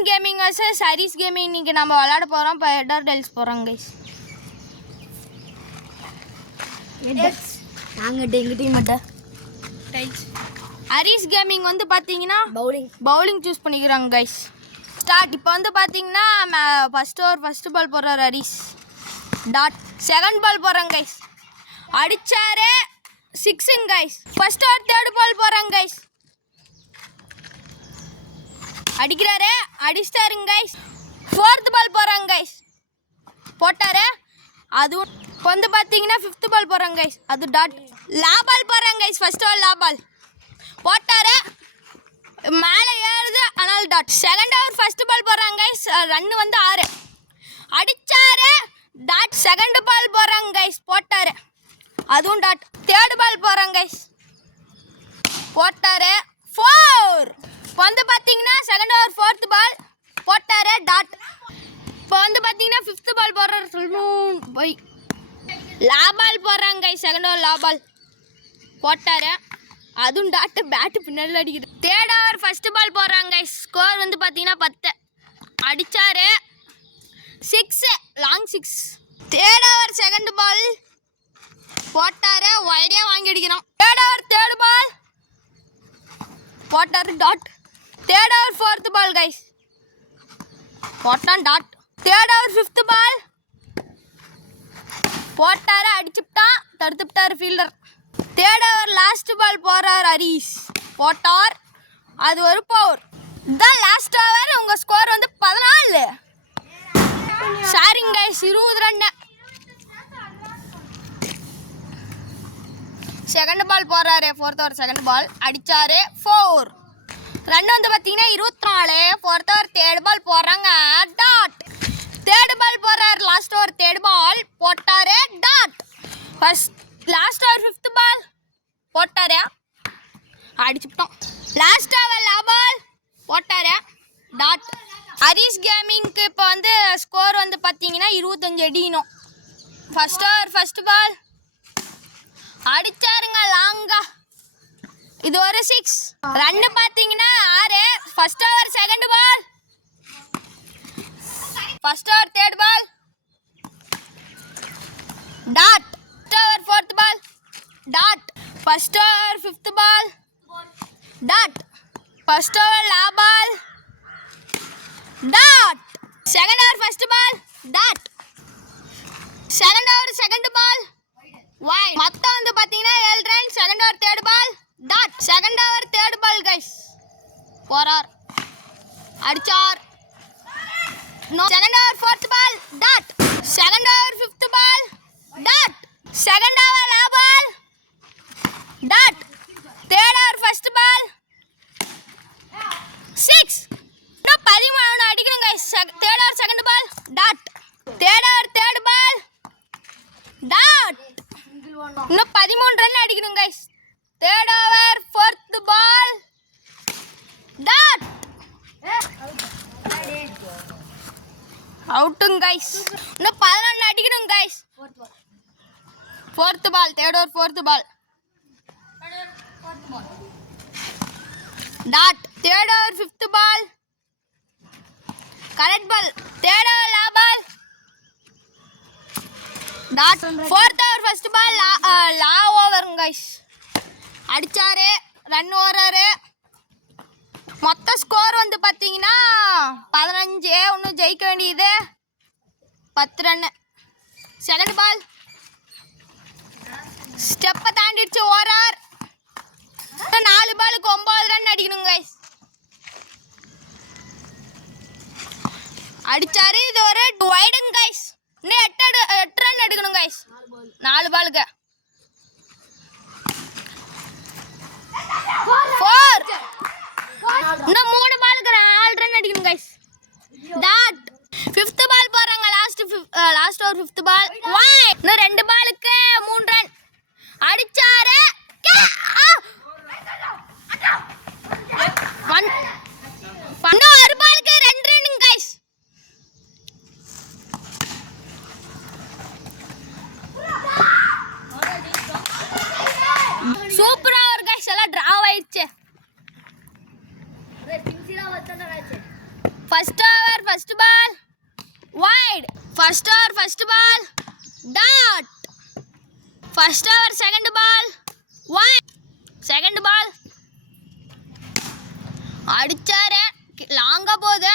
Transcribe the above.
Marine Gaming vs Aris Gaming இன்னைக்கு நம்ம விளையாட போறோம். இப்போ ஹெட் ஆர் டைல்ஸ் போறோம் गाइस. நாங்க எங்க டீம் மட்ட டைல்ஸ். Aris Gaming வந்து பாத்தீங்கன்னா பவுலிங் சூஸ் பண்ணிக்கறாங்க गाइस. ஸ்டார்ட். இப்போ வந்து பாத்தீங்கன்னா ஃபர்ஸ்ட் ஓவர் ஃபர்ஸ்ட் பால் போறார் அரிஸ். டாட். செகண்ட் பால் போறாங்க गाइस. அடிச்சாரே 6 guys. First over third ball போறாங்க गाइस. அடிக்கிறாரே அடிச்சாருங்க गाइस. ஃபோர்த் பால் போறாங்க गाइस. போட்டாரே அது வந்து பாத்தீங்கன்னா ஃபிஃப்த் பால் போறாங்க गाइस. அது டாட். லா பால் போறாங்க गाइस. ஃபர்ஸ்ட் ஓவர் லா பால் போட்டாரே மேலே ஏறுது ஆனால் dot. Second over first ball போறாங்க गाइस. ரன் வந்து 6 அடிச்சாரே டாட். செகண்ட் பால் போறாங்க गाइस. போட்டாரே அதுவும் டாட். தேர்ட் பால் போறாங்க गाइस. போட்டாரே 4. இப்போ வந்து பார்த்தீங்கன்னா செகண்ட் ஓவர் ஃபோர்த் பால் போட்டாரே டாட். இப்போ வந்து பார்த்தீங்கன்னா ஃபிஃப்த் பால் போடுறாரு சொல்லணும் போய் லா பால் போடுறாங்க गाइस. செகண்ட் ஓவர் லா பால் போட்டாரே அதுவும் டாட்டு. பேட்டு பின்னாடி அடிக்குது. தேர்ட் ஓவர் ஃபர்ஸ்ட் பால் போடுறாங்க गाइस. ஸ்கோர் வந்து பார்த்தீங்கன்னா 10 அடிச்சாரு 6 long 6. Third over second ball போட்டாரு ஒயரே வாங்கி அடிக்கிறோம். தேர்ட் ஓவர் தேர்ட் பால் போட்டாரு dot. Third over fourth ball guys. போட்டான் dot. Third over fifth ball போட்டாரு அடிச்சுட்டான் தடுத்துட்டாரு fielder. Third over last ball போறார் அரிஸ். போட்டார் அது ஒரு பவர். இதுதான் லாஸ்ட் ஓவர். உங்க ஸ்கோர் வந்து 14. சாரிங்க गाइस 20 ரன். செகண்ட் பால் போறாரு ஃபோர்த் ஓவர் செகண்ட் பால் அடிச்சாரு 4 ரன் வந்து பார்த்தீங்கன்னா 24. ஃபோர்த் ஓவர் தேர்ட் பால் போடுறாங்க டாட். தேர்ட் பால் போறாரு லாஸ்ட் ஓவர் தேர்ட் பால் போட்டாரு dot. First last over fifth ball போட்டாரு அடிச்சுட்டோம். லாஸ்ட் ஓவர் லா பால் போட்டாரு டாட். அரிஸ் கேமிங்க்கு இப்போ வந்து ஸ்கோர் வந்து பார்த்தீங்கன்னா 25 அடிக்கணும். ஃபர்ஸ்ட் ஓவர் ஃபர்ஸ்ட் பால் அடிச்சாருங்க லாங்கா. இது ஒரு 6 ரன் பார்த்தீங்கன்னா 6. First over second ball first over third ball dot. First over fourth ball dot. First over fifth ball dot. First over லா ball dot. Second over first ball dot. Second over second ball வாய். மொத்தம் வந்து பார்த்தீங்கன்னா 7 run. Second over third ball dot. Second over third ball guys. போறார் அடிச்சார் second over fourth ball dot. Second over fifth ball dot. Second over லா ball dot. Third over first ball 6 இன்னும் 13 அடிக்கணும் guys. Third over second ball dot. Third over third ball dot. இன்னும் 13 run அடிக்கணும் guys. Third over fourth ball dot. அவுட்டுங்க guys. இன்னும் 11 அடிக்கணும் guys. Fourth ball third over fourth ball dot. Third over fifth ball correct ball. Third over லா ball dot. Fourth over first ball லா ஓவருங்க guys. அடிச்சாரு run ஓவராரு. மொத்த score வந்து பார்த்தீங்கன்னா 15. இன்னும் ஜெயிக்க வேண்டியது 10 ரன். செகண்ட் பால் ஸ்டெப்பை தாண்டிடுச்சு ஓரார். 4 பாலுக்கு 9 ரன் அடிக்கணும் गाइस. அடிச்சாரு இது ஒரு வைடுங்க गाइस. இன்னும் 8 ரன் அடிக்கணும் गाइस. 4 பாலுக்கு 4. இன்னும் 3 பாலுக்கு 4 ரன் அடிக்கணும் गाइस. டாட். ஃபிஃப்த் பால் போறாங்க லாஸ்ட் ஓவர் ஃபிஃப்த் பால் வாய். இன்னும் 2 பாலுக்கு 3 ரன் அடிச்சாரு. இன்னும் 1 பாலுக்கு 2 ரன் गाइस. சூப்பரா ஒரு गाइस. எல்லாம் டிராவ் ஆயிடுச்சு. First first over first ball dot. First over second ball 1. Second ball அடிச்சாரு, லாங்கா போகுது.